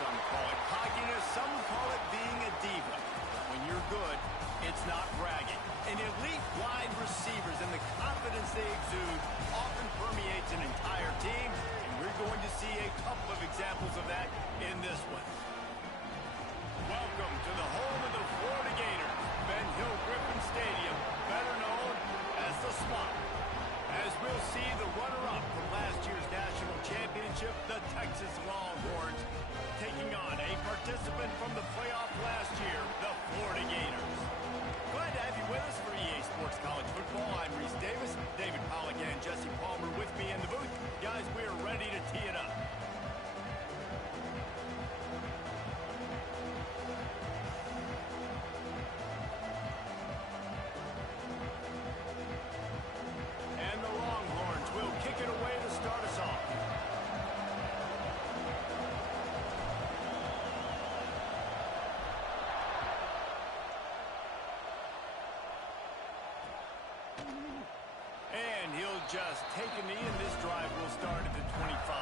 some call it cockiness, some call it being a diva. But when you're good, it's not bragging. And elite wide receivers and the confidence they exude often permeates an entire team, and we're going to see a couple of examples of that in this one. Welcome to the home of the Florida Gators, Ben Hill Griffin Stadium, better known as the Swamp. As we'll see the runner-up from last year's national championship, the Texas Longhorns, taking on a participant from the playoff last year, the Florida Gators. Glad to have you with us for EA Sports College Football. I'm Reese Davis, David Pollack and Jesse Palmer with me in the booth. Guys, we are ready to tee it up. And he'll just take a knee, and this drive will start at the 25.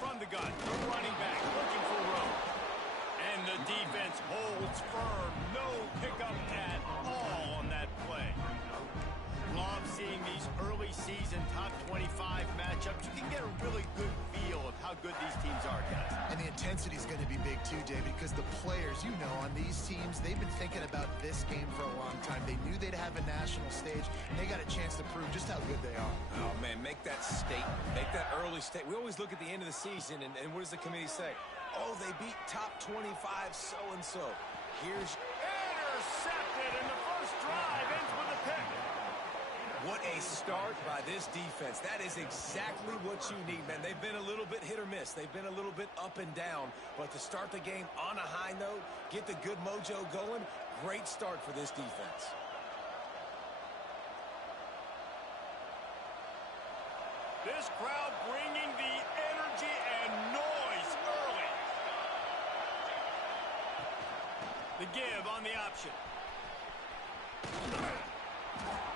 From the gun, the running back looking for room. And the defense holds firm. No pickup at all on that play. Love seeing these early season top 25 matchups. You can get a really good feel of how good these teams are, guys. And the intensity is going to be big too, David, because the players, you know, on these teams, they've been thinking about this game for a long time. They knew they'd have a national stage, and they got a chance to prove just how good they are. Oh, man, make that statement. Make that early statement. We always look at the end of the season, and what does the committee say? Oh, they beat top 25 so-and-so. Here's... Intercepted, and the first drive ends with a pick. What a start by this defense. That is exactly what you need, man. They've been a little bit hit or miss. They've been a little bit up and down. But to start the game on a high note, get the good mojo going, great start for this defense. This crowd bringing the energy and noise early. The give on the option.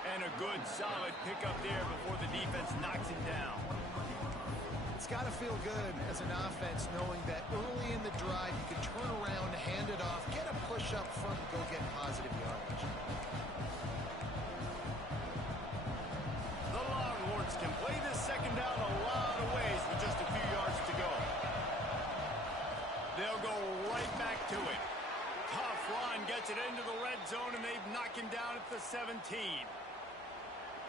And a good, solid pickup there before the defense knocks him down. It's got to feel good as an offense knowing that early in the drive you can turn around, hand it off, get a push up front, and go get positive yardage. The Longhorns can play this second down a lot of ways with just a few yards to go. They'll go right back to it. Tough run gets it into the red zone, and they've knocked him down at the 17.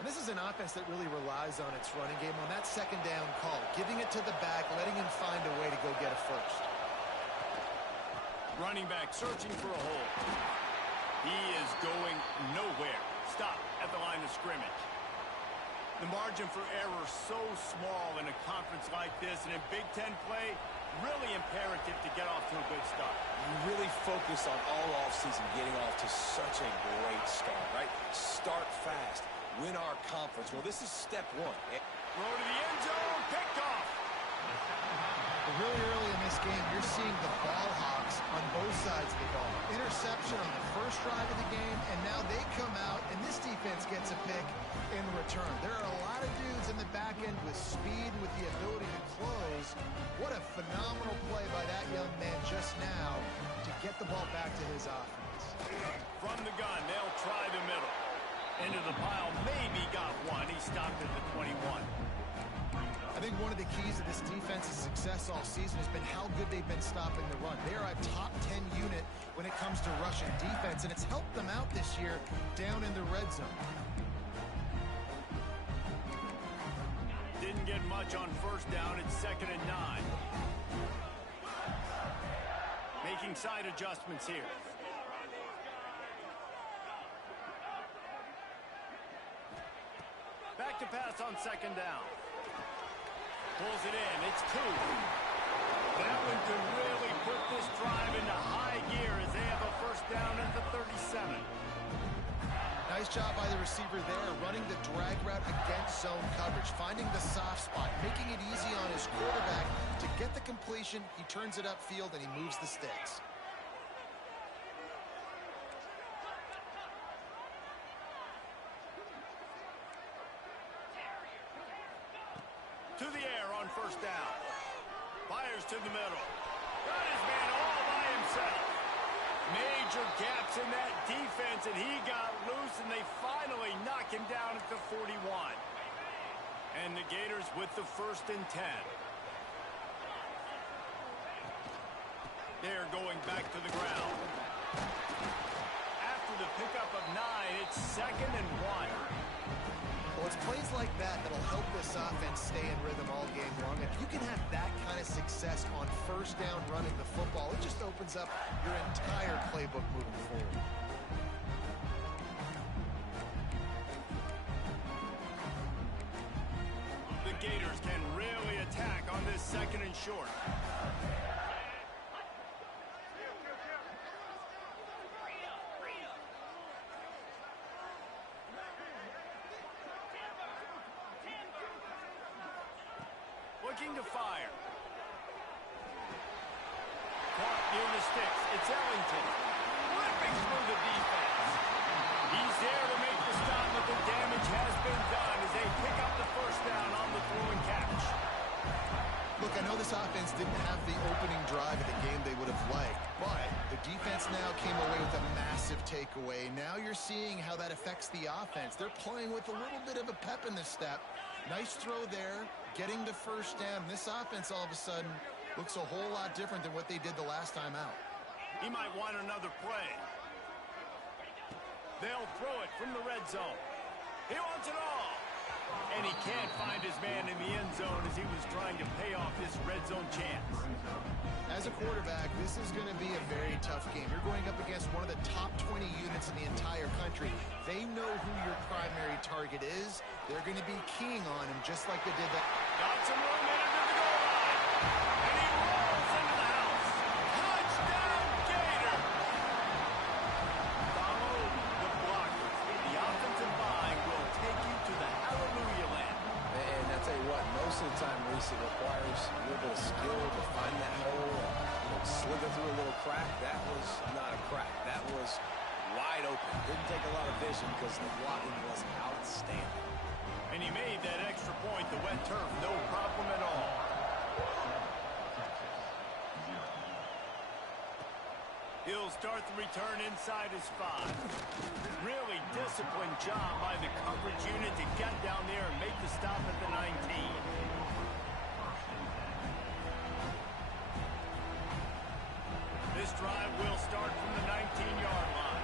And this is an offense that really relies on its running game on that second down call, giving it to the back, letting him find a way to go get a first. Running back searching for a hole. He is going nowhere. Stop at the line of scrimmage. The margin for error so small in a conference like this, and in Big Ten play, really imperative to get off to a good start. You really focus on all offseason getting off to such a great start, right? Start fast. Win our conference. Well, this is step one. Throw to the end zone, picked off. Really early in this game, you're seeing the ball hawks on both sides of the ball. Interception on the first drive of the game, and now they come out, and this defense gets a pick in return. There are a lot of dudes in the back end with speed and with the ability to close. What a phenomenal play by that young man just now to get the ball back to his offense. From the gun, they'll try the middle. Into the pile, maybe got one. He stopped at the 21. I think one of the keys to this defense's success all season has been how good they've been stopping the run. They are a top 10 unit when it comes to rushing defense, and it's helped them out this year down in the red zone. Didn't get much on first down. It's 2nd and 9. Making side adjustments here. Back to pass on 2nd down. Pulls it in. It's 2. That one could really job by the receiver there, running the drag route against zone coverage, finding the soft spot, making it easy on his quarterback to get the completion. He turns it upfield, and he moves the sticks. To the air on first down. Fires to the middle. Got his man all by himself. Major gaps in that defense, and he got loose, and they finally knock him down at the 41. And the Gators with the 1st and 10. They're going back to the ground. After the pickup of 9, it's 2nd and 1. Well, it's plays like that that'll help this offense stay in rhythm all game long. If you can have that kind of success on first down running the football, it just opens up your entire playbook moving forward. The Gators can really attack on this 2nd and short. Looking to fire. Caught near the sticks. It's Ellington. Ripping through the defense. He's there to make the stop, but the damage has been done as they pick up the 1st down on the throw and catch. Look, I know this offense didn't have the opening drive of the game they would have liked, but the defense now came away with a massive takeaway. Now you're seeing how that affects the offense. They're playing with a little bit of a pep in the step. Nice throw there, getting to 1st down. This offense all of a sudden looks a whole lot different than what they did the last time out. He might want another play. They'll throw it from the red zone. He wants it all. And he can't find his man in the end zone as he was trying to pay off this red zone chance. As a quarterback, this is going to be a very tough game. You're going up against one of the top 20 units in the entire country. They know who your primary target is. They're going to be keying on him just like they did that. Got some room in it to the goal line. And he rolls into the house. Touchdown, Gator! Follow the blockers. The offensive line will take you to the hallelujah land. And I tell you what, most of the time, Reese, it requires a little bit of skill to find that hole and slither through a little crack. That was not a crack. That was wide open. Didn't take a lot of vision because the blocking was outstanding. And he made that extra point, the wet turf, no problem at all. He'll start the return inside his 5. Really disciplined job by the coverage unit to get down there and make the stop at the 19. This drive will start from the 19-yard line.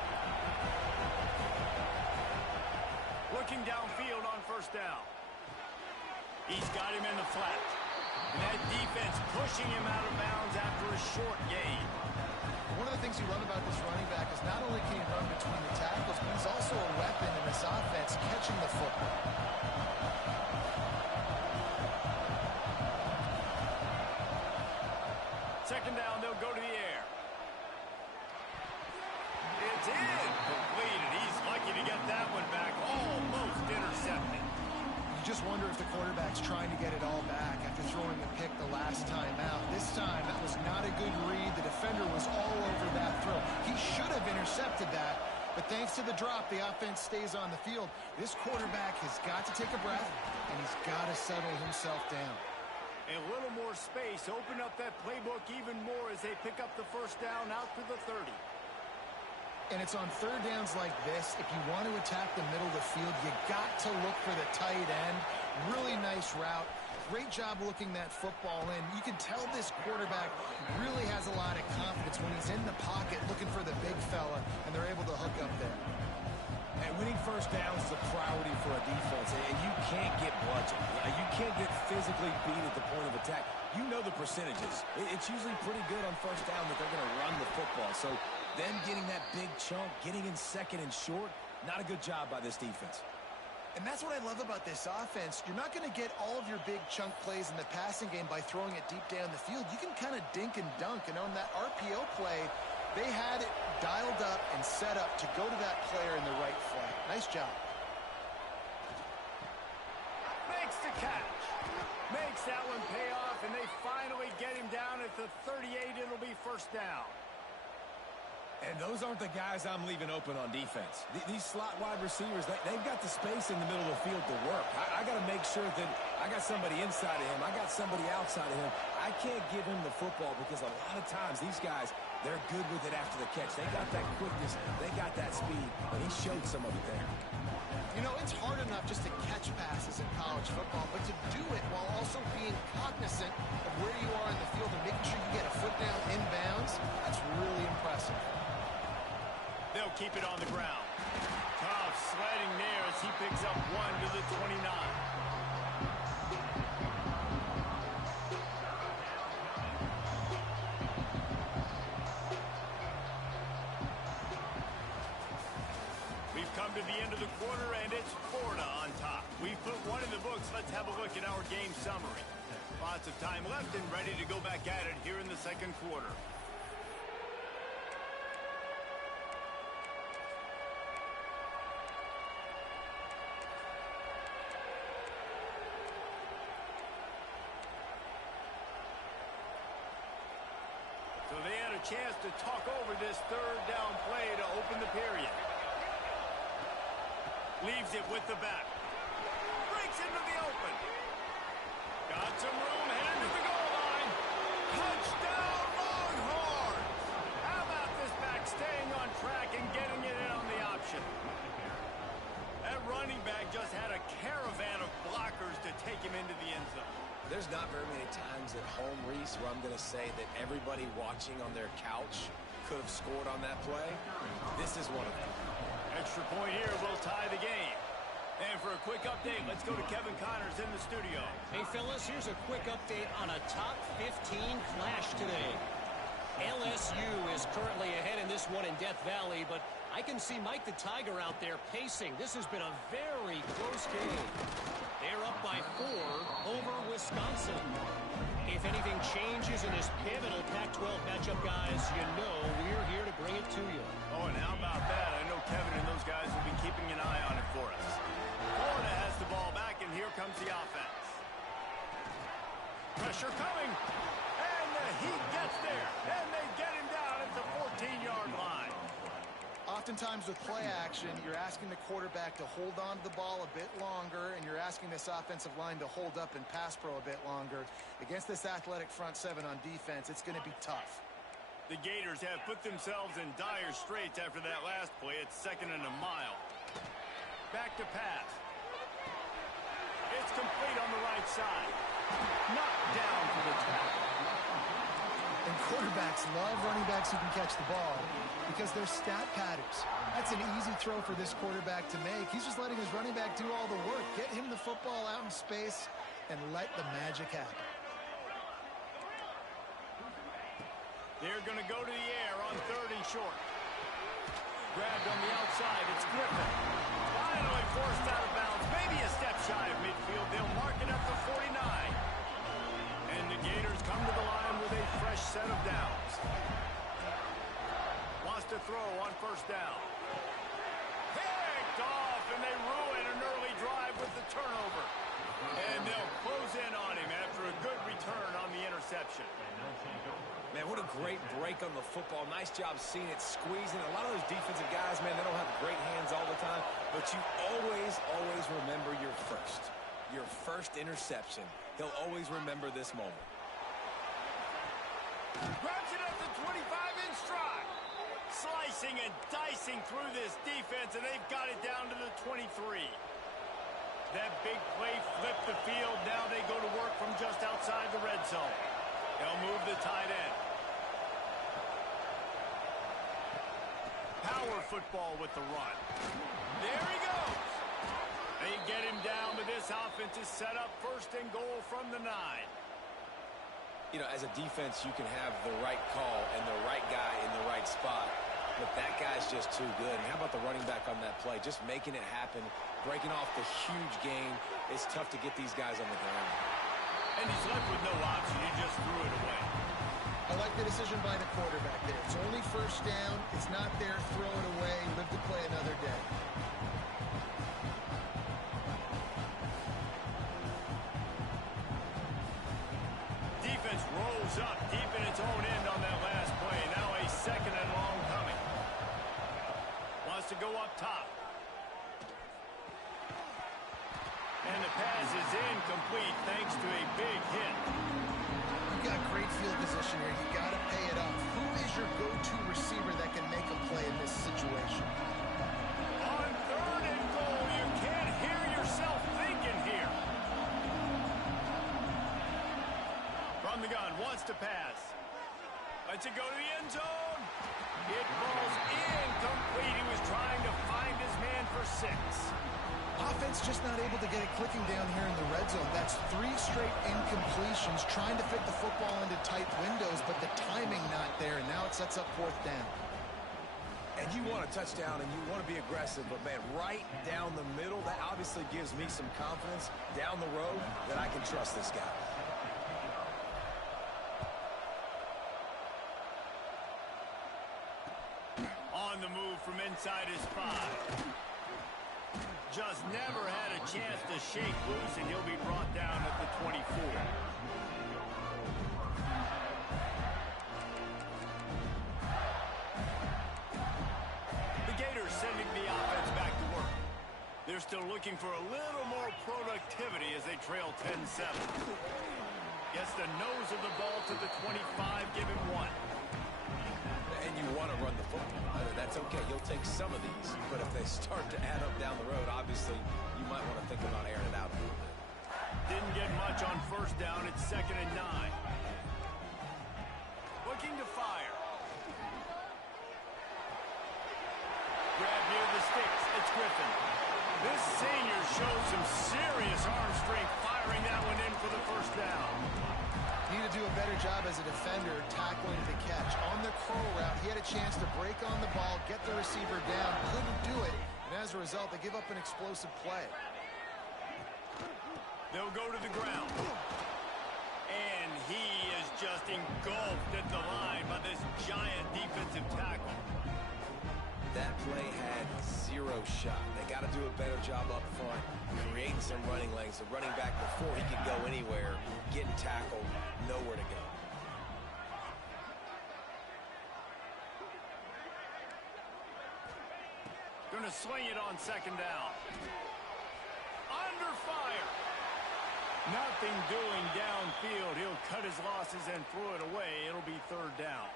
Looking downfield on 1st down. He's got him in the flat. And that defense pushing him out of bounds after a short gain. One of the things you love about this running back is not only can he run between the tackles, but he's also a weapon in this offense catching the football. Second down, they'll go to the air. It's incomplete, and he's lucky to get that one back. Almost intercepted. You just wonder if the quarterback's trying to get it all back after throwing the pick the last time out. This time, that was not a good read. The defender was all over that throw. He should have intercepted that, but thanks to the drop, the offense stays on the field. This quarterback has got to take a breath, and he's got to settle himself down. A little more space, open up that playbook even more as they pick up the 1st down out to the 30. And it's on 3rd downs like this. If you want to attack the middle of the field, you got to look for the tight end. Really nice route. Great job looking that football in. You can tell this quarterback really has a lot of confidence when he's in the pocket looking for the big fella, and they're able to hook up there. And winning 1st downs is a priority for a defense, and you can't get bludgeoned. You can't get physically beat at the point of attack. You know the percentages. It's usually pretty good on 1st down that they're going to run the football. So them getting that big chunk, getting in 2nd and short, not a good job by this defense. And that's what I love about this offense. You're not going to get all of your big chunk plays in the passing game by throwing it deep down the field. You can kind of dink and dunk, and on that RPO play, They had it dialed up and set up to go to that player in the right flat. Nice job. Makes the catch. Makes that one pay off, and they finally get him down at the 38. It'll be first down. And those aren't the guys I'm leaving open on defense. These slot wide receivers, they've got the space in the middle of the field to work. I got to make sure that I got somebody inside of him. I got somebody outside of him. I can't give him the football because a lot of times these guys, they're good with it after the catch. They got that quickness. They got that speed, and he showed some of it there. You know, it's hard enough just to catch passes in college football, but to do it while also being cognizant of where you are in the field and making sure you get a foot down inbounds, that's really impressive. They'll keep it on the ground. Tough sledding there as he picks up 1 to the 29. We've come to the end of the quarter, and it's Florida on top. We've put one in the books. Let's have a look at our game summary. Lots of time left and ready to go back at it here in the second quarter. So they had a chance to talk over this third down play to open the period. Leaves it with the back. Breaks into the open. Got some room, headed to the goal line. Touchdown, Longhorns! How about this back staying on track and getting it in on the option? That running back just had a caravan of blockers to take him into the end zone. There's not very many times at home, Reese, where I'm going to say that everybody watching on their couch could have scored on that play. This is one of them. Extra point here will tie the game. And for a quick update, let's go to Kevin Connors in the studio. Hey, fellas, here's a quick update on a top 15 flash today. LSU is currently ahead in this one in Death Valley, but I can see Mike the Tiger out there pacing. This has been a very close game. They're up by 4 over Wisconsin. If anything changes in this pivotal Pac-12 matchup, guys, you know we're here to bring it to you. Oh, and how about that? I know Kevin and those guys will be keeping an eye on it for us. Florida has the ball back, and here comes the offense. Pressure coming, and the Heat gets there, and they get him down at the 14-yard line. Oftentimes with play action, you're asking the quarterback to hold on to the ball a bit longer, and you're asking this offensive line to hold up and pass pro a bit longer. Against this athletic front seven on defense, it's going to be tough. The Gators have put themselves in dire straits after that last play. It's 2nd and a mile. Back to pass. It's complete on the right side. Knocked down for the tackle. And quarterbacks love running backs who can catch the ball because they're stat patterns. That's an easy throw for this quarterback to make. He's just letting his running back do all the work. Get him the football out in space and let the magic happen. They're going to go to the air on 3rd and short. Grabbed on the outside. It's Griffin. Finally forced out of bounds. Maybe a step shy of midfield. They'll mark it up to 49. And the Gators come to the line with a fresh set of downs. Wants to throw on 1st down. Picked off, and they ruin an early drive with the turnover. And they'll close in on him after a good return on the interception. Man, what a great break on the football. Nice job seeing it squeezing. A lot of those defensive guys, man, they don't have great hands all the time, but you always remember your first interception. He'll always remember this moment. Grabs it at the 25 in stride. Slicing and dicing through this defense, and they've got it down to the 23. That big play flipped the field. Now they go to work from just outside the red zone. They'll move the tight end. Power football with the run. There he goes. They get him down, but this offense is set up 1st and goal from the 9. You know, as a defense, you can have the right call and the right guy in the right spot, but that guy's just too good. And how about the running back on that play? Just making it happen, breaking off the huge gain. It's tough to get these guys on the ground. And he's left with no option. He just threw it away. I like the decision by the quarterback there. It's only first down. It's not there. Throw it away. Live to play another day. Defense rolls up deep in its own end on that last play. Now a second and long coming. Wants to go up top. And the pass is incomplete thanks to a big hit. You've got great field position here. You got to pay it off. Who is your go-to receiver that can make a play in this situation? On third and goal, you can't hear yourself thinking here. From the gun, wants to pass. Lets it go to the end zone. It falls incomplete. He was trying to find his man for 6. Offense just not able to get it clicking down here in the red zone. That's 3 straight incompletions, trying to fit the football into tight windows, but the timing not there, and now it sets up 4th down. And you want a touchdown, and you want to be aggressive, but, man, right down the middle, that obviously gives me some confidence down the road that I can trust this guy. On the move from inside his 5. Just never had a chance to shake loose, and he'll be brought down at the 24. The Gators sending the offense back to work. They're still looking for a little more productivity as they trail 10-7. Gets the nose of the ball to the 25, give him 1. And you want to run the football. That's okay. You'll take some of these. But if they start to add up down the road, obviously, you might want to think about airing it out a little bit. Didn't get much on first down. It's 2nd and 9. Looking to fire. Grab near the sticks. It's Griffin. This senior shows some serious arm strength, firing that one in for the first down. Need to do a better job as a defender tackling the catch. On the curl route, he had a chance to break on the ball, get the receiver down, couldn't do it, and as a result, they give up an explosive play. They'll go to the ground. And he is just engulfed at the line by this giant defensive tackle. That play had 0 shot. They got to do a better job up front, creating some running lanes. The running back, before he could go anywhere, getting tackled, nowhere to go. Going to swing it on 2nd down. Under fire. Nothing doing downfield. He'll cut his losses and throw it away. It'll be 3rd down.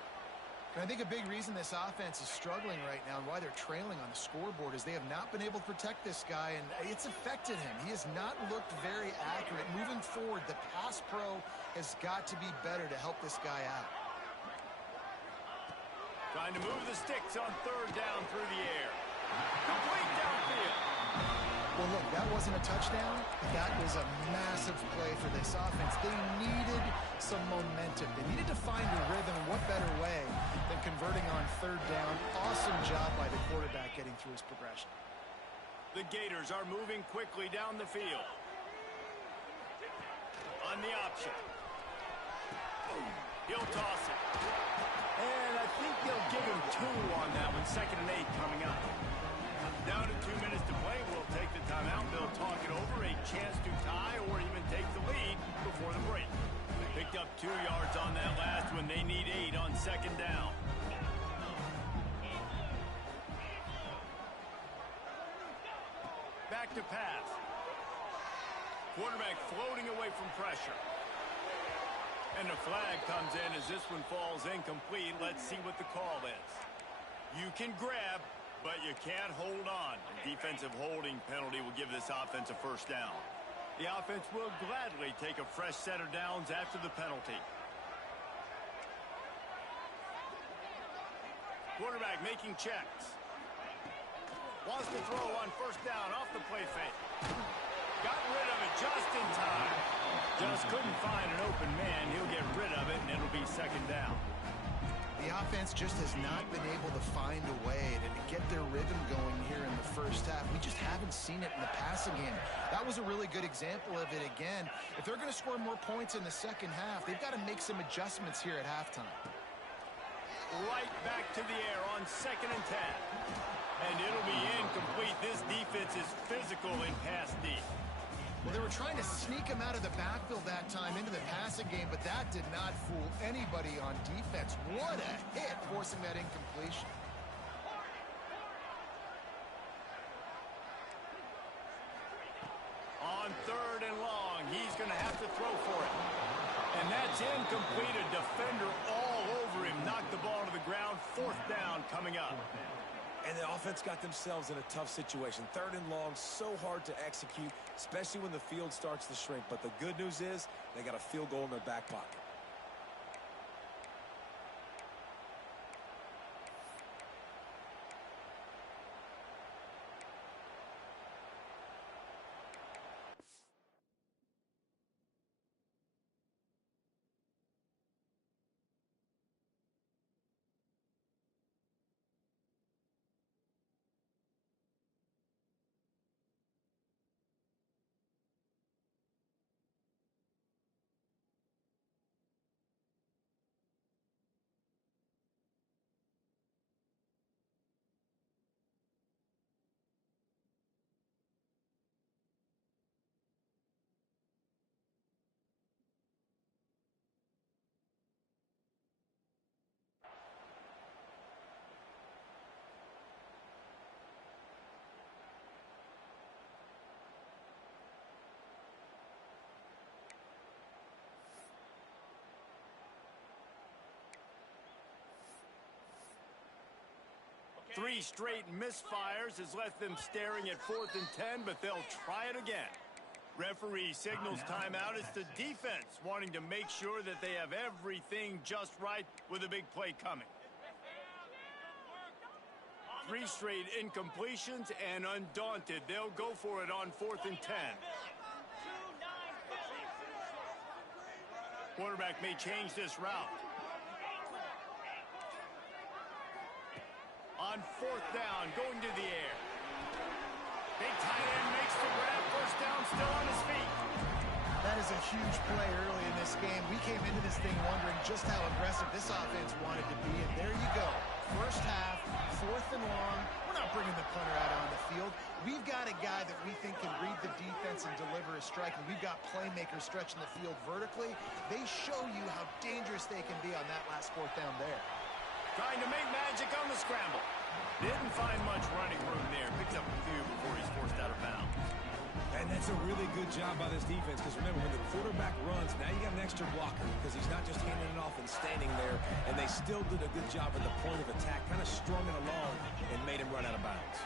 And I think a big reason this offense is struggling right now and why they're trailing on the scoreboard is they have not been able to protect this guy, and it's affected him. He has not looked very accurate. Moving forward, the pass pro has got to be better to help this guy out. Trying to move the sticks on 3rd down through the air. Complete downfield. Well, look, that wasn't a touchdown. That was a massive play for this offense. They needed some momentum. They needed to find a rhythm, and what better way than converting on 3rd down. Awesome job by the quarterback getting through his progression. The Gators are moving quickly down the field. On the option. He'll toss it. And I think they'll give him 2 on that one. 2nd and 8 coming up. Down to 2 minutes to play. We'll take the timeout. They'll talk it over. A chance to tie or even take the lead before the break. Picked up 2 yards on that last one. They need 8 on 2nd down. Back to pass. Quarterback floating away from pressure. And the flag comes in as this one falls incomplete. Let's see what the call is. You can grab, but you can't hold on. A defensive holding penalty will give this offense a 1st down. The offense will gladly take a fresh set of downs after the penalty. Quarterback making checks. Wants to throw on 1st down off the play fake. Got rid of it just in time. Just couldn't find an open man. He'll get rid of it, and it'll be 2nd down. The offense just has not been able to find a way to get their rhythm going here in the first half. We just haven't seen it in the passing game. That was a really good example of it again. If they're going to score more points in the second half, they've got to make some adjustments here at halftime. Right back to the air on 2nd and 10. And it'll be incomplete. This defense is physical in pass deep. Well, they were trying to sneak him out of the backfield that time into the passing game, but that did not fool anybody on defense. What a hit, forcing that incompletion. On 3rd and long, he's going to have to throw for it. And that's incomplete. A defender all over him. Knocked the ball to the ground. 4th down coming up. And the offense got themselves in a tough situation. 3rd and long, so hard to execute, especially when the field starts to shrink. But the good news is they got a field goal in their back pocket. Three straight misfires has left them staring at 4th and 10, but they'll try it again. Referee signals timeout. It's the defense wanting to make sure that they have everything just right with a big play coming. 3 straight incompletions, and undaunted, they'll go for it on 4th and 10. Quarterback may change this route. On 4th down, going to the air. Big tight end makes the grab. 1st down, still on his feet. That is a huge play early in this game. We came into this thing wondering just how aggressive this offense wanted to be, and there you go. First half, 4th and long. We're not bringing the punter out on the field. We've got a guy that we think can read the defense and deliver a strike, and we've got playmakers stretching the field vertically. They show you how dangerous they can be on that last 4th down there. Trying to make magic on the scramble. Didn't find much running room there. Picks up a few before he's forced out of bounds. And that's a really good job by this defense, because remember, when the quarterback runs, now you got an extra blocker, because he's not just handing it off and standing there, and they still did a good job at the point of attack, kind of strung it along and made him run out of bounds.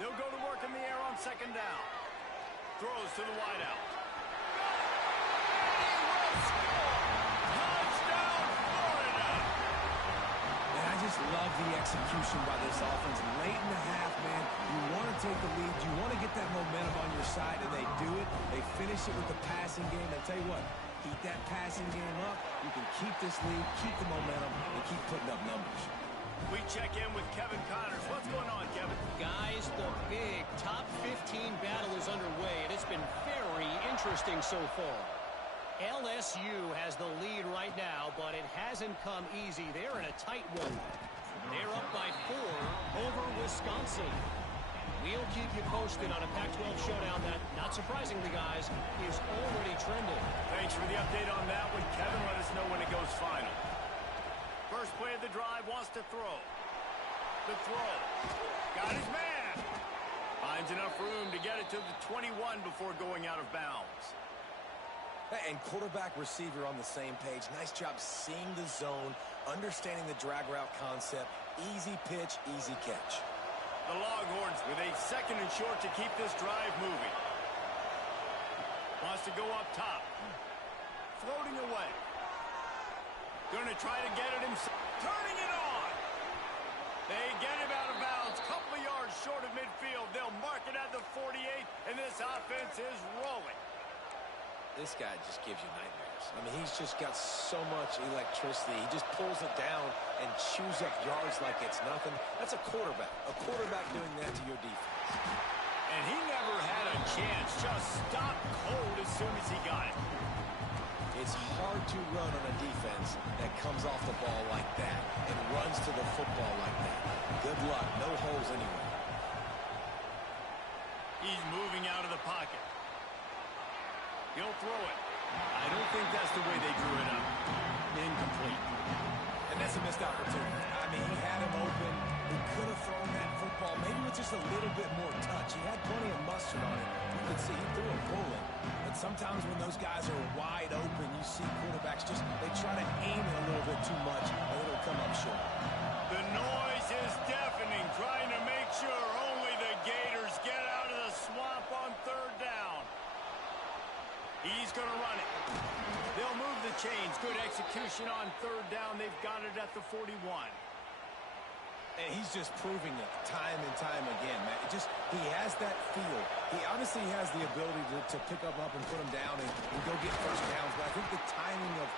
They'll go to work in the air on 2nd down. Throws to the wideout. He will score! Touchdown, Florida! And I just love the execution by this offense. Late in the half, man, you want to take the lead. You want to get that momentum on your side, and they do it. They finish it with the passing game. I tell you what, keep that passing game up. You can keep this lead, keep the momentum, and keep putting up numbers. We check in with Kevin Connors. What's going on, Kevin? Guys, the big top 15 battle is underway, and it's been very interesting so far. LSU has the lead right now, but it hasn't come easy. They're in a tight one. They're up by 4 over Wisconsin. We'll keep you posted on a Pac-12 showdown that, not surprisingly, guys, is already trending. Thanks for the update on that one, Kevin. Let us know when it goes final. First play of the drive, wants to throw. The throw. Got his man. Finds enough room to get it to the 21 before going out of bounds. And quarterback, receiver on the same page. Nice job seeing the zone, understanding the drag route concept. Easy pitch, easy catch. The Longhorns with a 2nd and short to keep this drive moving. Wants to go up top. Floating away. Going to try to get it himself. Turning it on. They get him out of bounds. Couple of yards short of midfield. They'll mark it at the 48, and this offense is rolling. This guy just gives you nightmares. yards. I mean, he's just got so much electricity. He just pulls it down and chews up yards like it's nothing. That's a quarterback. A quarterback doing that to your defense. And he never had a chance. Just stopped cold as soon as he got it. It's hard to run on a defense that comes off the ball like that and runs to the football like that. Good luck. No holes anywhere. He's moving out of the pocket. He'll throw it. I don't think that's the way they drew it up. Incomplete. And that's a missed opportunity. I mean, he had him open. He could have thrown that football maybe with just a little bit more touch. He had plenty of mustard on it. You could see he threw a bullet. But sometimes when those guys are wide open, you see quarterbacks just, they try to aim it a little bit too much, and it'll come up short. The noise is deafening, trying to make sure only the Gators get out of the swamp on third down. He's going to run it. They'll move the chains. Good execution on third down. They've got it at the 41. And he's just proving it time and time again, man. He has that feel. He honestly has the ability to pick up and put him down and go get first downs. But I think the timing of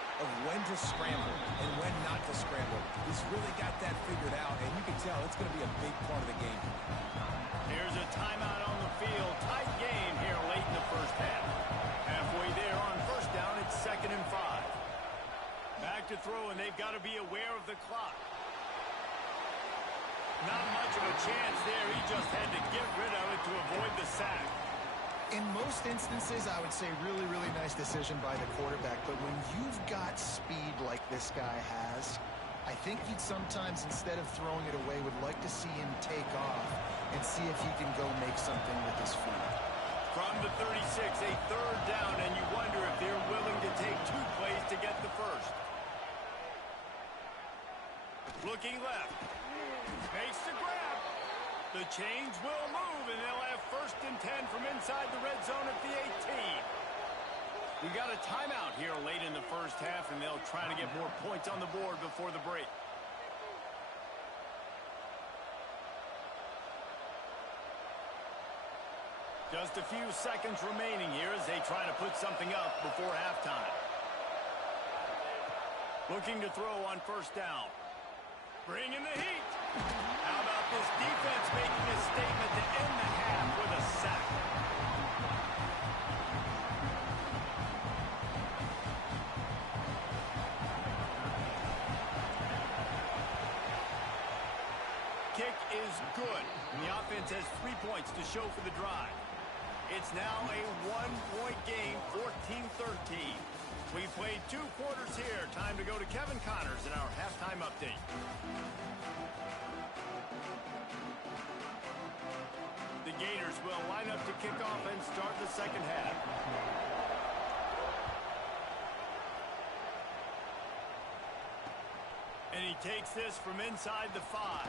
when to scramble and when not to scramble, he's really got that figured out. And you can tell it's going to be a big part of the game. Here's a timeout on the field. Tight game here late in the first half. Halfway there on first down, it's 2nd and 5. Back to throw, and they've got to be aware of the clock. Not much of a chance there. He just had to get rid of it to avoid the sack. In most instances, I would say really, really nice decision by the quarterback. But when you've got speed like this guy has, I think you'd sometimes, instead of throwing it away, would like to see him take off and see if he can go make something with his feet. From the 36, a third down, and you wonder if they're willing to take 2 plays to get the first. Looking left. Makes the grab. The chains will move, and they'll have 1st and 10 from inside the red zone at the 18. We got a timeout here late in the first half, and they'll try to get more points on the board before the break. Just a few seconds remaining here as they try to put something up before halftime. Looking to throw on first down. Bringing the heat. How about this defense making a statement to end the half with a sack? Kick is good. And the offense has 3 points to show for the drive. It's now a 1-point game, 14-13. We played 2 quarters here. Time to go to Kevin Connors in our halftime update. The Gators will line up to kick off and start the second half. And he takes this from inside the 5.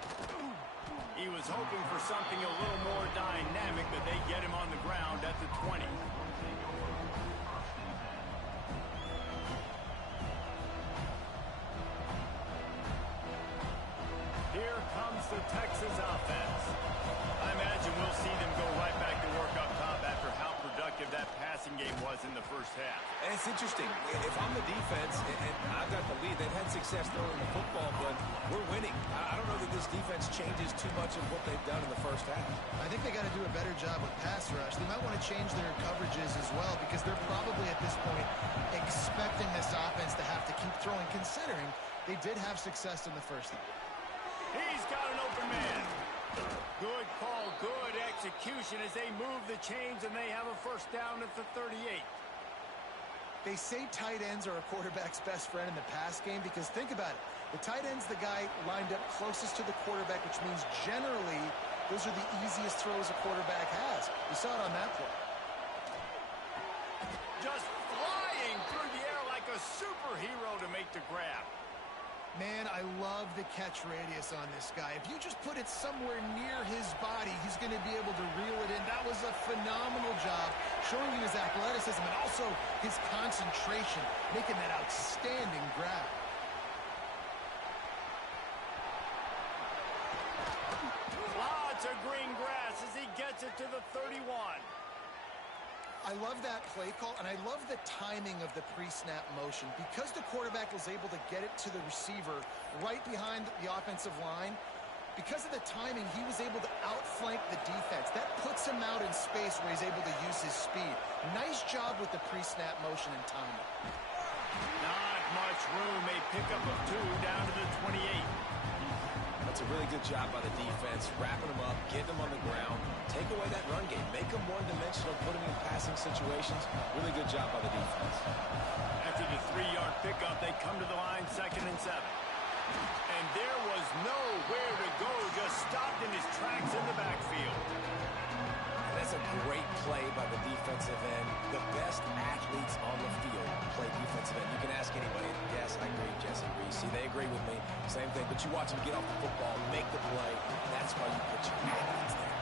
He was hoping for something a little more dynamic, but they get him on the ground at the 20. Here comes the Texas offense. I imagine we'll see them go right back to work up top after how productive that passing game was in the first half. And it's interesting. If I'm the defense and I've got the lead, they've had success throwing the football, but we're winning. I don't know that this defense changes too much of what they've done in the first half. I think they got to do a better job with pass rush. They might want to change their coverages as well because they're probably at this point expecting this offense to have to keep throwing, considering they did have success in the first half. He's got an open man. Good call, good execution as they move the chains, and they have a first down at the 38. They say tight ends are a quarterback's best friend in the pass game because think about it. The tight end's the guy lined up closest to the quarterback, which means generally those are the easiest throws a quarterback has. You saw it on that play. Just flying through the air like a superhero to make the grab. Man, I love the catch radius on this guy. If you just put it somewhere near his body, he's going to be able to reel it in. That was a phenomenal job, showing you his athleticism and also his concentration, making that outstanding grab. Lots of green grass as he gets it to the 31. I love that play call, and I love the timing of the pre-snap motion. Because the quarterback was able to get it to the receiver right behind the offensive line, because of the timing, he was able to outflank the defense. That puts him out in space where he's able to use his speed. Nice job with the pre-snap motion and timing. Not much room. A pickup of 2 down to the 28. That's a really good job by the defense, wrapping them up, getting them on the ground, take away that run game, make them one-dimensional, put them in passing situations. Really good job by the defense. After the 3-yard pickup, they come to the line, 2nd and 7. And there was nowhere to go, just stopped in his tracks in the backfield. And that's a great play by the defensive end. The best athletes on the field play defensive end. You can ask anybody. Yes, I agree, Jesse Reese. See, they agree with me. Same thing. But you watch them get off the football, make the play. That's why you put your athletes there.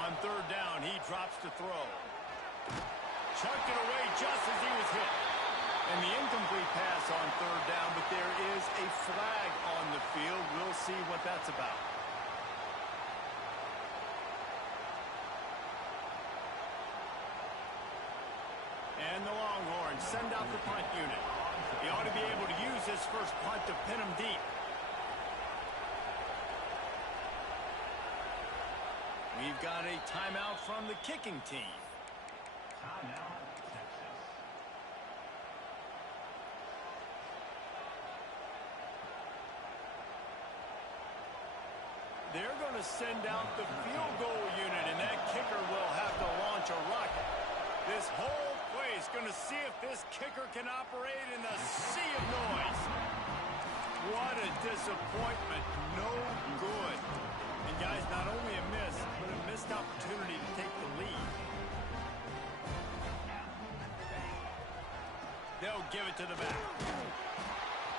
On 3rd down, he drops to throw. Chucked it away just as he was hit. And the incomplete pass on 3rd down, but there is a flag on the field. We'll see what that's about. And the Longhorns send out the punt unit. He ought to be able to use his first punt to pin him deep. We've got a timeout from the kicking team. Timeout, Texas. They're going to send out the field goal unit, and that kicker will have to launch a rocket. This whole place going to see if this kicker can operate in the sea of noise. What a disappointment. No good. And guys, not only a miss, but a missed opportunity to take the lead. They'll give it to the back.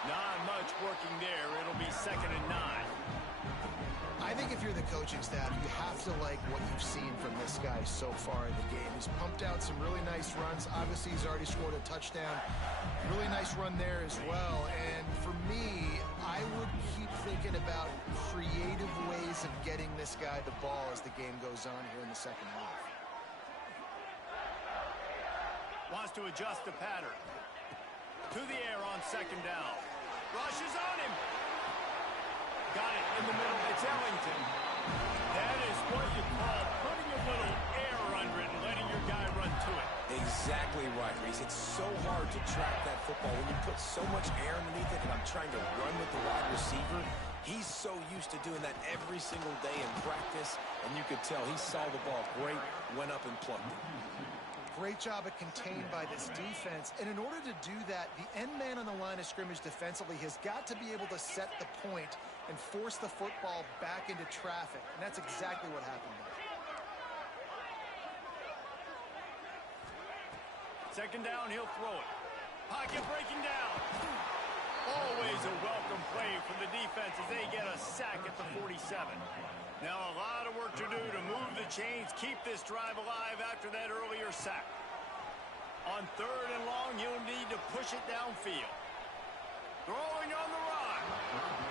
Not much working there. It'll be 2nd and 9. I think if you're the coaching staff, you have to like what you've seen from this guy so far in the game. He's pumped out some really nice runs. Obviously, he's already scored a touchdown. Really nice run there as well. And for me, I would keep thinking about creative ways of getting this guy the ball as the game goes on here in the second half. Wants to adjust the pattern. To the air on 2nd down. Rushes on him. Got it in the middle. It's Ellington. That is what you call putting a little air under it and letting your guy run to it. Exactly right, Reese. It's so hard to track that football when you put so much air underneath it, and I'm trying to run with the wide receiver. He's so used to doing that every single day in practice, and you could tell he saw the ball great, went up and plucked it. Great job at contained by this defense. And in order to do that, the end man on the line of scrimmage defensively has got to be able to set the point and force the football back into traffic. And that's exactly what happened there. 2nd down, he'll throw it. Pocket breaking down. Always a welcome play for the defense as they get a sack at the 47. Now a lot of work to do to move the chains, keep this drive alive after that earlier sack. On 3rd and long, he'll need to push it downfield. Throwing on the run.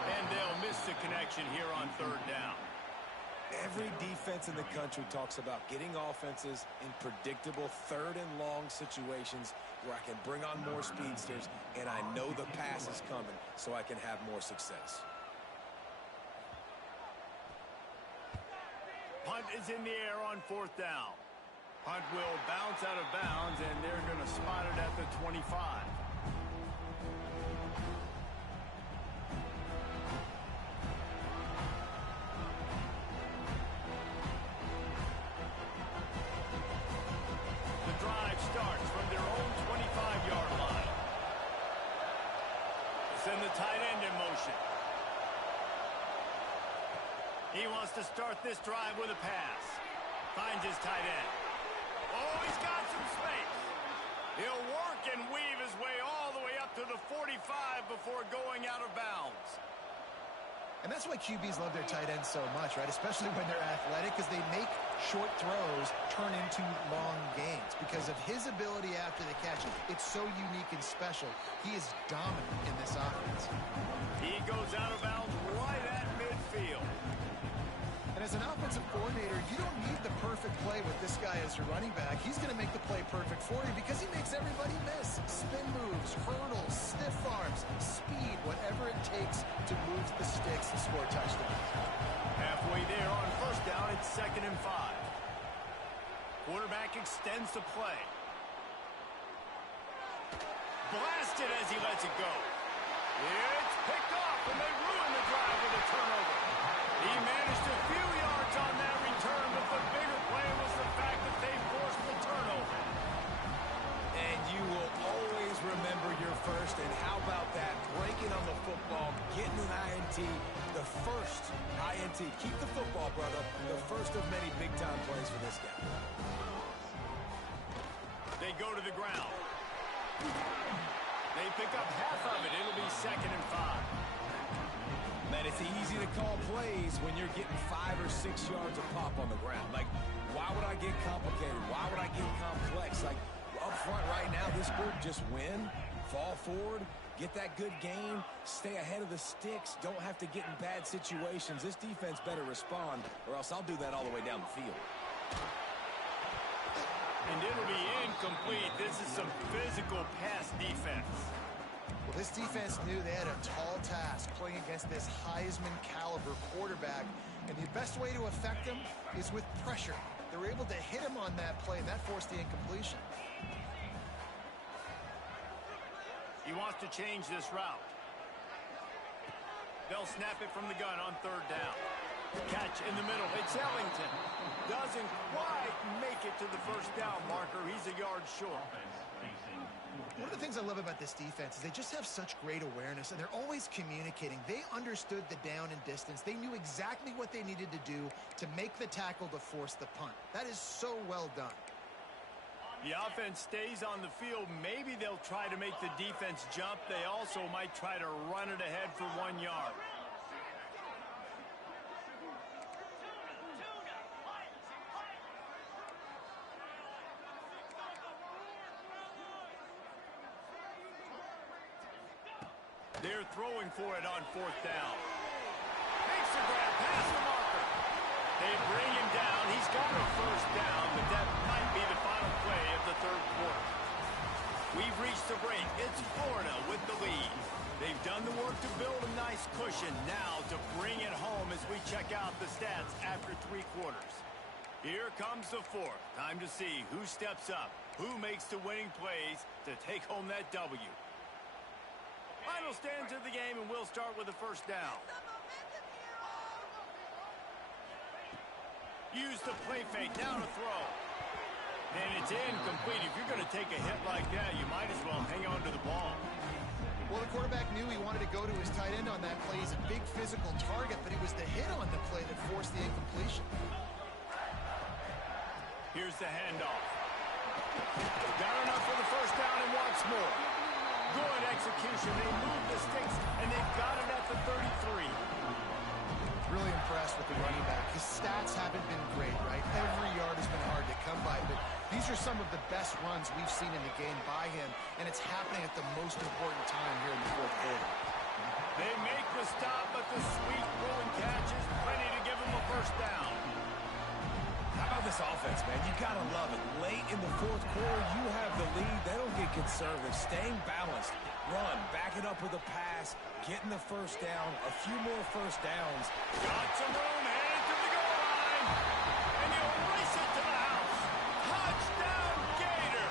And they'll miss the connection here on 3rd down. Every defense in the country talks about getting offenses in predictable 3rd and long situations where I can bring on more speedsters and I know the pass is coming so I can have more success. Punt is in the air on 4th down. Punt will bounce out of bounds, and they're going to spot it at the 25. The drive starts from their own 25-yard line. Send the tight end in motion. He wants to start this drive with a pass. Finds his tight end. Oh, he's got some space. He'll work and weave his way all the way up to the 45 before going out of bounds. And that's why QBs love their tight ends so much, right? Especially when they're athletic, because they make short throws turn into long gains. Because of his ability after the catch, it's so unique and special. He is dominant in this offense. He goes out of bounds right at midfield. And as an offensive coordinator, you don't need the perfect play with this guy as your running back. He's going to make the play perfect for you because he makes everybody miss. Spin moves, hurdles, stiff arms, speed, whatever it takes to move the sticks and score touchdowns. Halfway there on first down, it's 2nd and 5. Quarterback extends the play. Blasted as he lets it go. It's picked off, and they ruin the drive with a turnover. He managed a few yards on that return, but the bigger play was the fact that they forced the turnover. And you will always remember your first, and how about that? Breaking on the football, getting an INT, the first INT. Keep the football, brother. The first of many big-time plays for this guy. They go to the ground. They pick up half of it. It'll be 2nd and 5. Man, it's easy to call plays when you're getting 5 or 6 yards of pop on the ground. Like, why would I get complicated? Why would I get complex? Like, up front right now, this group just win, fall forward, get that good gain, stay ahead of the sticks, don't have to get in bad situations. This defense better respond, or else I'll do that all the way down the field. And it'll be incomplete. This is some physical pass defense. Well, this defense knew they had a tall task playing against this Heisman-caliber quarterback, and the best way to affect him is with pressure. They were able to hit him on that play, and that forced the incompletion. He wants to change this route. They'll snap it from the gun on 3rd down. Catch in the middle. It's Ellington. Doesn't quite make it to the first down marker. He's a yard short. One of the things I love about this defense is they just have such great awareness, and they're always communicating. They understood the down and distance. They knew exactly what they needed to do to make the tackle to force the punt. That is so well done. The offense stays on the field. Maybe they'll try to make the defense jump. They also might try to run it ahead for 1 yard. They're throwing for it on 4th down. Makes a grab past the marker. They bring him down. He's got a first down, but that might be the final play of the 3rd quarter. We've reached the break. It's Florida with the lead. They've done the work to build a nice cushion. Now to bring it home as we check out the stats after 3 quarters. Here comes the 4th. Time to see who steps up, who makes the winning plays to take home that W. Final stands of the game, and we'll start with the first down. Use the play fake, now to throw. And it's incomplete. If you're going to take a hit like that, you might as well hang on to the ball. Well, the quarterback knew he wanted to go to his tight end on that play. He's a big physical target, but it was the hit on the play that forced the incompletion. Here's the handoff. Got enough for the first down and wants more. Good execution. They move the sticks, and they've got it at the 33. Really impressed with the running back. His stats haven't been great, right? Every yard has been hard to come by, but these are some of the best runs we've seen in the game by him, and it's happening at the most important time here in the 4th quarter. They make the stop, but the sweet rolling catch is plenty to give them a first down. How about this offense, man? You got to love it. Late in the 4th quarter, you have the lead. They don't get conservative. Staying balanced. Run, back it up with a pass, getting the first down, a few more first downs. Got some room, headed to the goal line. And he'll race it to the house. Touchdown, Gator.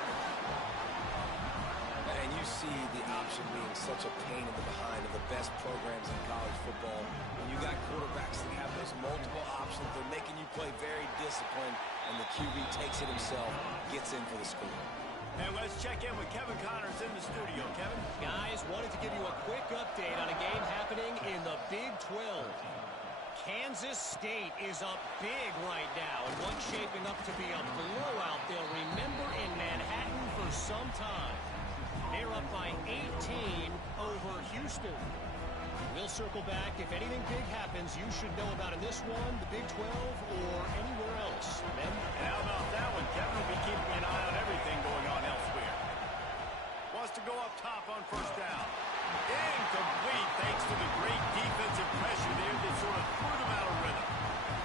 And you see the option being such a pain in the behind of the best programs in college football. When you got quarterbacks that have those multiple options, they're making you play very disciplined, and the QB takes it himself, gets in for the score. And let's check in with Kevin Connors in the studio. Kevin? Guys, wanted to give you a quick update on a game happening in the Big 12. Kansas State is up big right now, and one's shaping up to be a blowout they'll remember in Manhattan for some time. They're up by 18 over Houston. We'll circle back. If anything big happens, you should know about in this one, the Big 12, or anywhere else. Men? And how about that one? Kevin will be keeping an eye on everything going on elsewhere. Wants to go up top on first down. Incomplete thanks to the great defensive pressure there that sort of threw them out of rhythm.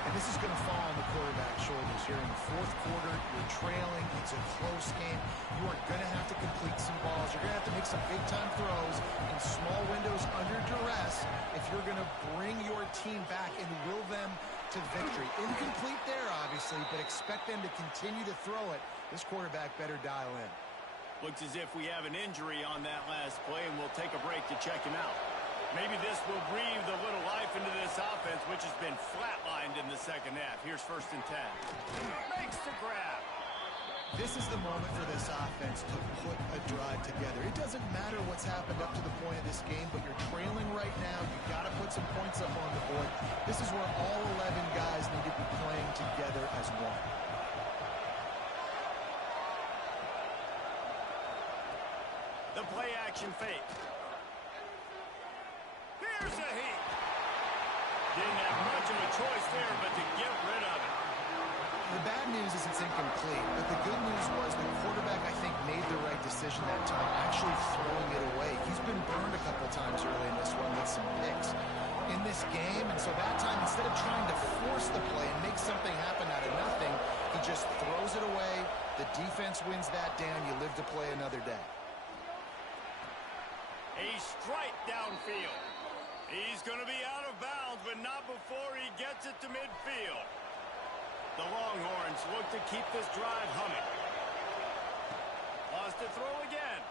And this is going to fall on the quarterback's shoulders here in the fourth quarter. You're trailing. It's a close game. You are going to have to complete some balls. You're going to have to make some big-time throws in small windows under duress if you're going to bring your team back and will them to victory. Incomplete there, obviously, but expect them to continue to throw it. This quarterback better dial in. Looks as if we have an injury on that last play, and we'll take a break to check him out. Maybe this will breathe a little life into this offense, which has been flatlined in the second half. Here's 1st and 10. Makes the grab. This is the moment for this offense to put a drive together. It doesn't matter what's happened up to the point of this game, but you're trailing right now. You've got to put some points up on the board. This is where all 11 guys need to be playing together as one. The play action fake. Here's a heat. Didn't have much of a choice there, but to get rid of it. The bad news is it's incomplete, but the good news was the quarterback, I think, made the right decision that time, actually throwing it away. He's been burned a couple times early in this one with some picks in this game, and so that time, instead of trying to force the play and make something happen out of nothing, he just throws it away. The defense wins that down. You live to play another day. A strike downfield. He's going to be out of bounds, but not before he gets it to midfield. The Longhorns look to keep this drive humming. Lost to throw again.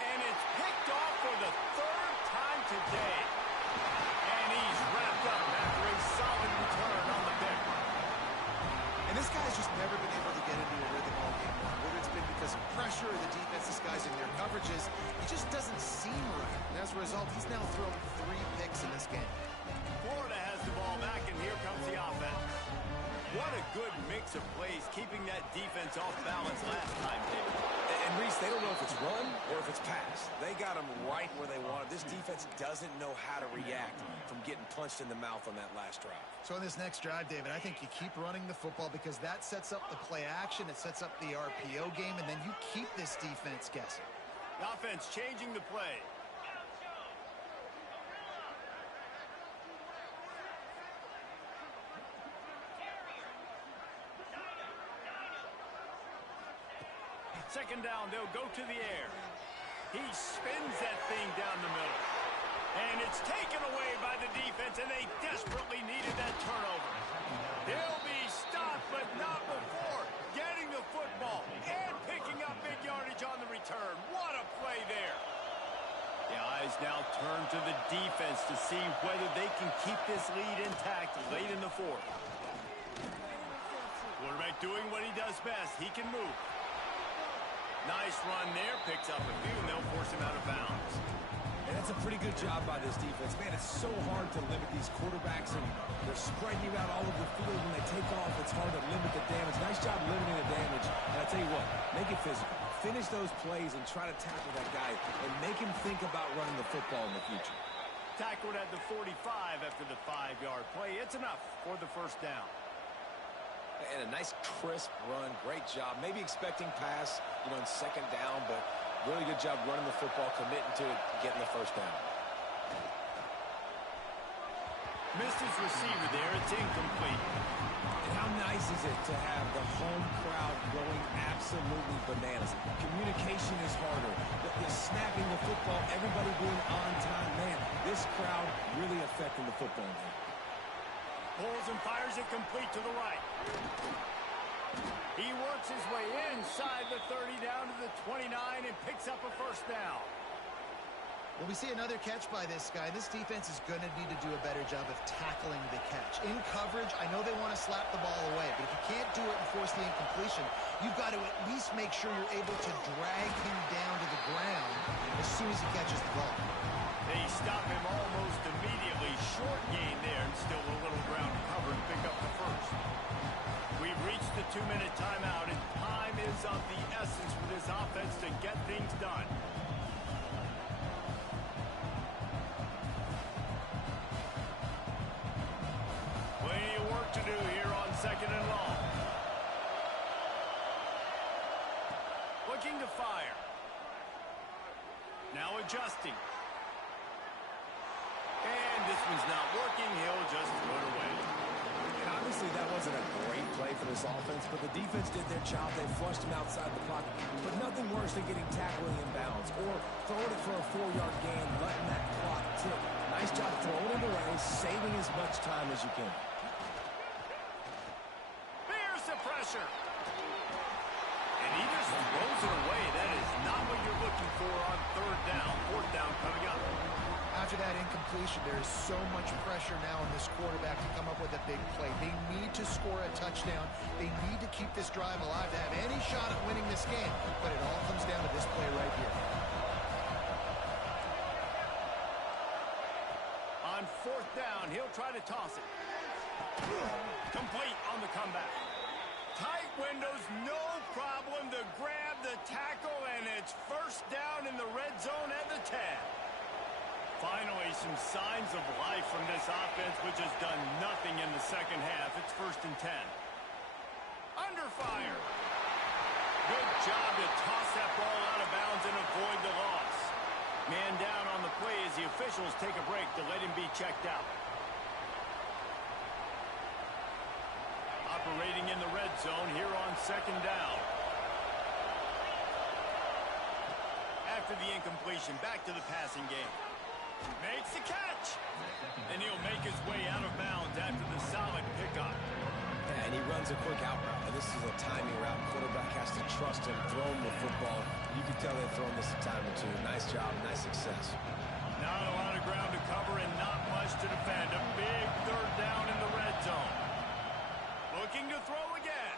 And it's picked off for the 3rd time today. And he's wrapped up after a solid return on the pick. And this guy's just never been able to get into a rhythm all game long. Whether it's been because of pressure or the defense disguising their coverages, he just doesn't seem right. And as a result, he's now thrown 3 picks in this game. Florida has the ball back, and here comes the offense. What a good mix of plays, keeping that defense off balance last time, David. And Reese, they don't know if it's run or if it's pass. They got them right where they want it. This defense doesn't know how to react from getting punched in the mouth on that last drive. So in this next drive, David, I think you keep running the football because that sets up the play action, it sets up the RPO game, and then you keep this defense guessing. The offense changing the play. Second down, they'll go to the air. He spins that thing down the middle. And it's taken away by the defense, and they desperately needed that turnover. He'll be stopped, but not before getting the football and picking up big yardage on the return. What a play there. The eyes now turn to the defense to see whether they can keep this lead intact late in the 4th. Quarterback doing what he does best. He can move. Nice run there. Picks up a few, and they'll force him out of bounds. And that's a pretty good job by this defense. Man, it's so hard to limit these quarterbacks, and they're spreading you out all over the field. When they take off, it's hard to limit the damage. Nice job limiting the damage. And I tell you what, make it physical. Finish those plays and try to tackle that guy and make him think about running the football in the future. Tackled at the 45 after the 5-yard play. It's enough for the 1st down. And a nice crisp run. Great job. Maybe expecting pass, in 2nd down, but really good job running the football, committing to it, getting the 1st down. Missed his receiver there. It's incomplete. And how nice is it to have the home crowd going absolutely bananas? Communication is harder. The snapping the football, everybody being on time. Man, this crowd really affecting the football game. Pulls and fires it complete to the right. He works his way inside the 30 down to the 29 and picks up a 1st down. Well, we see another catch by this guy. This defense is going to need to do a better job of tackling the catch. In coverage, I know they want to slap the ball away, but if you can't do it and force the incompletion, you've got to at least make sure you're able to drag him down to the ground as soon as he catches the ball. They stop him almost immediately. Short gain there, and still a little ground cover to pick up the 1st. We've reached the 2-minute timeout, and time is of the essence for this offense to get things done. Plenty of work to do here on 2nd and long. Looking to fire. adjusting. And this one's not working. He'll just throw it away. And obviously that wasn't a great play for this offense, but the defense did their job. They flushed him outside the pocket. But nothing worse than getting tackled in bounds or throwing it for a 4-yard gain, letting that clock tick. Nice job throwing it away, saving as much time as you can. There's the pressure. And he just throws it away. That is not what you're looking for on 3rd down. 4th down coming up. After that incompletion, there is so much pressure now on this quarterback to come up with a big play. They need to score a touchdown. They need to keep this drive alive to have any shot at winning this game. But it all comes down to this play right here. On 4th down, he'll try to toss it. Complete on the comeback. Tight windows, no problem to grab the tackle, and it's 1st down in the red zone at the 10. Finally, some signs of life from this offense, which has done nothing in the 2nd half. It's 1st and 10. Under fire. Good job to toss that ball out of bounds and avoid the loss. Man down on the play as the officials take a break to let him be checked out. Operating in the red zone here on 2nd down. After the incompletion, back to the passing game. Makes the catch. And he'll make his way out of bounds after the solid pickup. Yeah, and he runs a quick out route. And this is a timing route. Quarterback has to trust him, throw him the football. You can tell they've thrown this a time or two. Nice job, nice success. Not a lot of ground to cover and not much to defend. A big 3rd down in the red zone. Looking to throw again.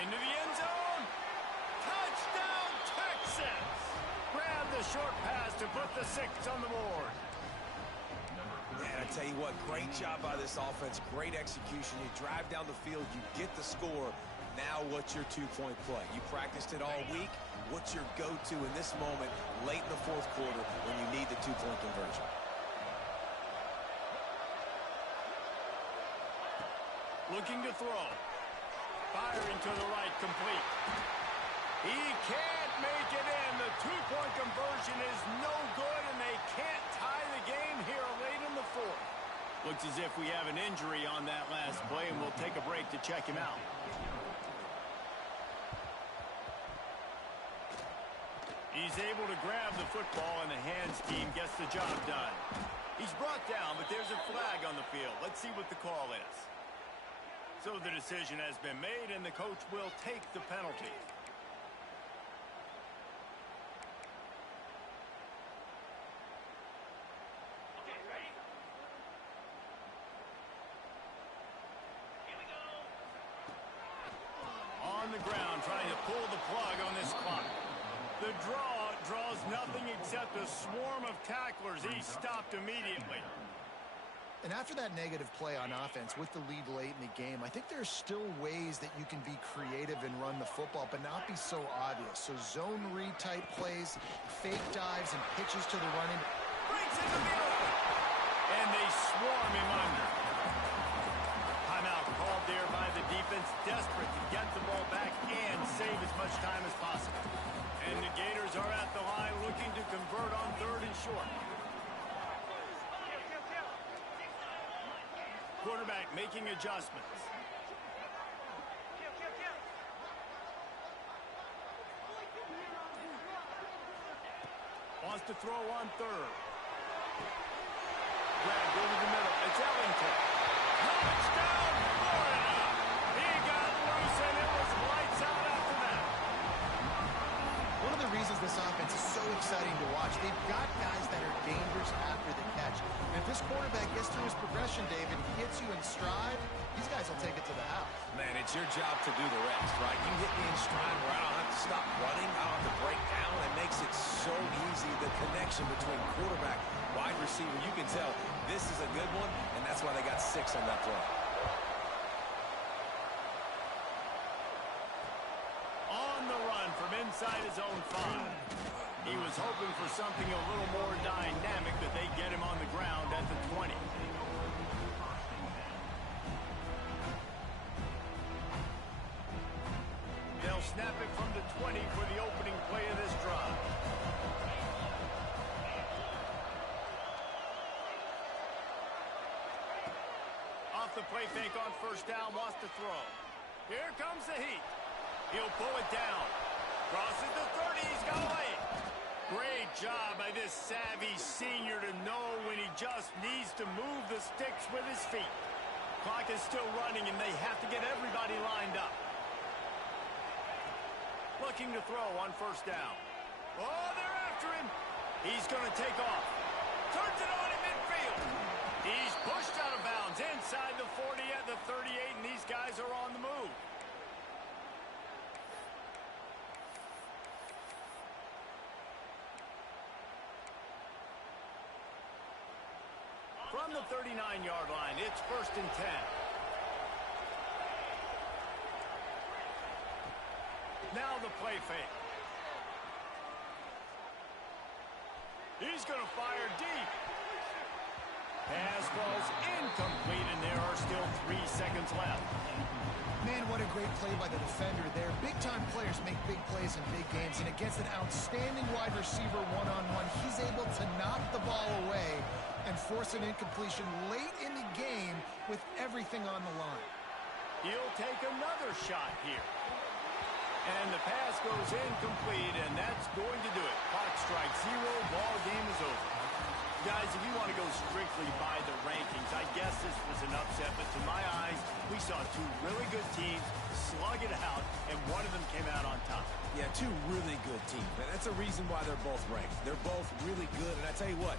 Into the end zone. Touchdown, Texas! Grab the short pass to put the 6 on the board. And I tell you what, great job by this offense. Great execution. You drive down the field, you get the score. Now what's your 2-point play? You practiced it all week. What's your go-to in this moment late in the 4th quarter when you need the 2-point conversion? Looking to throw. Firing to the right, complete. He can't make it in. The 2-point conversion is no good, and they can't tie the game here late in the 4th. Looks as if we have an injury on that last play, and we'll take a break to check him out. He's able to grab the football, and the hands team gets the job done. He's brought down, but there's a flag on the field. Let's see what the call is. So the decision has been made, and the coach will take the penalty. On the ground, trying to pull the plug on this clock. The draw draws nothing except a swarm of tacklers. He stopped immediately. And after that negative play on offense with the lead late in the game, I think there's still ways that you can be creative and run the football, but not be so obvious. So zone read type plays, fake dives, and pitches to the running. Breaks into the open. And they swarm him under. Timeout called there by the defense, desperate to get the ball back and save as much time as possible. And the Gators are at the line looking to convert on 3rd and short. Quarterback making adjustments. Wants to throw on 3rd. Grabbed over the middle. It's Ellington. Touchdown, Florida! He got loose, and it was lights out after that. One of the reasons this offense is so exciting to watch, they've got guys that are dangerous after the catch. And if this quarterback gets through his progression, David, he hits you in stride, these guys will take it to the house. Man, it's your job to do the rest, right? You hit me in stride where I don't have to stop running, I don't have to break down. It makes it so easy, the connection between quarterback, wide receiver. You can tell this is a good one, and that's why they got 6 on that play. On the run from inside his own 5. He was hoping for something a little more dynamic, but they get him on the ground at the 20. They'll snap it from the 20 for the opening play of this drive. off the play fake on first down, wants to throw. Here comes the heat. He'll pull it down. Crosses the 30, he's got away. Great job by this savvy senior to know when he just needs to move the sticks with his feet. Clock is still running, and they have to get everybody lined up. Looking to throw on first down. Oh, they're after him. He's going to take off. Turns it on in midfield. He's pushed out of bounds inside the 40 at the 38, and these guys are on the move. From the 39-yard line, it's 1st and 10. Now the play fake. He's going to fire deep. Pass falls incomplete, and there are still 3 seconds left. Man, what a great play by the defender there. Big-time players make big plays in big games, and against an outstanding wide receiver one-on-one, he's able to knock the ball away and force an incompletion late in the game with everything on the line. He'll take another shot here. And the pass goes incomplete, and that's going to do it. Clock strikes 0, ball game is over. Guys, if you want to go strictly by the rankings, I guess this was an upset, but to my eyes, we saw 2 really good teams slug it out, and one of them came out on top. Yeah, 2 really good teams, and that's a reason why they're both ranked. They're both really good, and I tell you what,